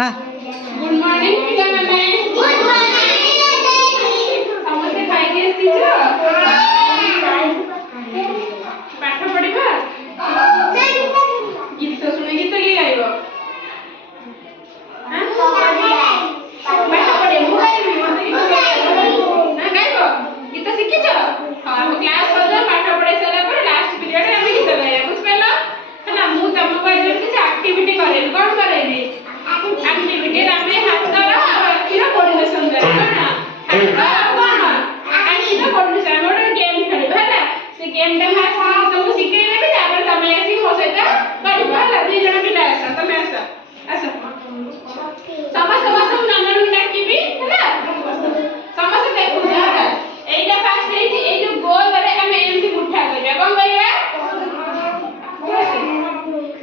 good morning पिला मैंने good morning समस्त खाई के सीजो पाठ पढ़िबा गीत सुने गीत के गाइबो हां पाठ पढ़े मु गाइबी मते गीत ना गाइबो गीत शिखिछो हां हम क्लास रो पाठ पढ़े सला पर लास्ट पीरियड हम गीत गाइबा बुझ पेलो है ना मु तुमको आज किछ एक्टिविटी करेल कोन करेली एक्टिविटी रामे हाथ करा किरा कोऑर्डिनेशन करा ना हाथ करा आनी ना कोऑर्डिनेशन मोर गेम खेली होला से गेम टा फास्ट तुमको सिखाई देबे तापर तमे आसी मो सहित करबा होला दुई जण पिला आसा तमे आसा आसा समस्त नंबर डाकिबी होला समस्त देखु होला एटा फास्ट एई ए जो गोल करे हम एमसी उठा करबा कोन करबा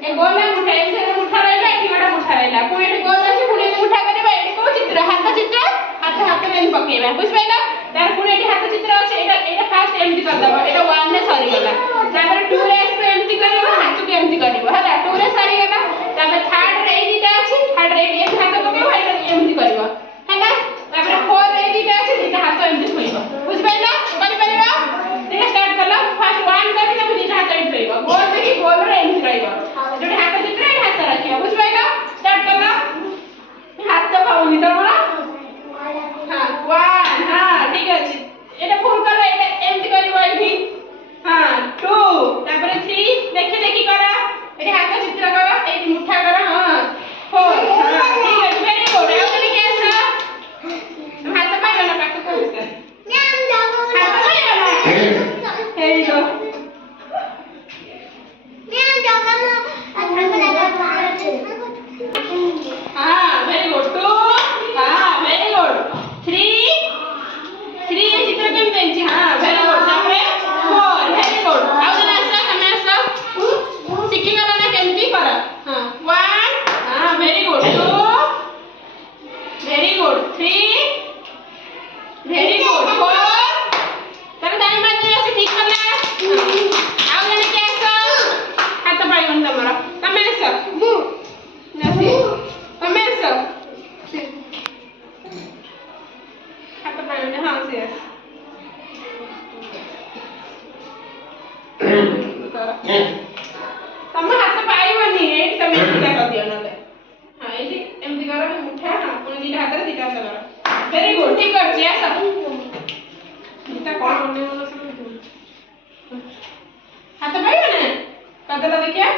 ए गोल में उठा एसे उठा रहला एठी बडा उठा रहला कोई एठी गोल अछि पुणी उठा करबा एठी को चित्र हाथ में पकेबा बुझ पाइला तार पुणी एठी हाथ चित्र अछि एटा फास्ट एमटी कर दबा एटा 1 रे सरी गेला तापर 2 रे एस एमटी करबा हाथ के एमटी करबा होला 2 रे सरी गेला तापर थर्ड रे एटा अछि थर्ड रे एक हाथ पकेबा एटा एमटी करबा हैला तापर 4 रे एटा अछि दिटा हाथ एमटी होइबा बुझ पाइला करि परिबा देखा स्टार्ट करला फर्स्ट 1 करबी तब दिटा हाथ एमटी होइबा गोल देखि गोल रे एमटी करबा जोडी हाथ चित्र ए हाथ रखिया बुझ पाइला स्टार्ट करला हाथ तो पाउनी तमरा हां 1 हां ठीक अछि एटा फुल करो एटा एमटी करबो एठी हां 2 तापर 3 देखि देखि करा एठी हाथ चित्र करा एठी मुठा करा हां 4 हां ठीक अछि वेरी गुड आउ तने कैसा हाथ पाइबो ना पाक को इसका मैम जाओ हाथ पाइबो ना हे लो मैम जाओ ना अच्छा को लगा हाँ very good 2 हाँ very good 3 ये चित्र केम देंची हाँ very good तापरे 4 very good आउ जने आसा तमे आसा सिखि गला ना केमती करा हाँ 1 हाँ very good 2 very good 3 very good 4 तने टाइम बाकी आसी ठीक करला आउ जने के आसा हाथ पाइबन तमरा तमे आसा नसी começa हाथ पाइबन हां से तम हाथ पाइबनी एठी तमे एटा कर दियो नले हां एठी एमदी करा मुठा हां पुनी दिटा हाथ रे दिटा करा वेरी गुड ठीक करछि ऐसा दिटा कोन मने मन सब हाथ पाइबने कदला देखिया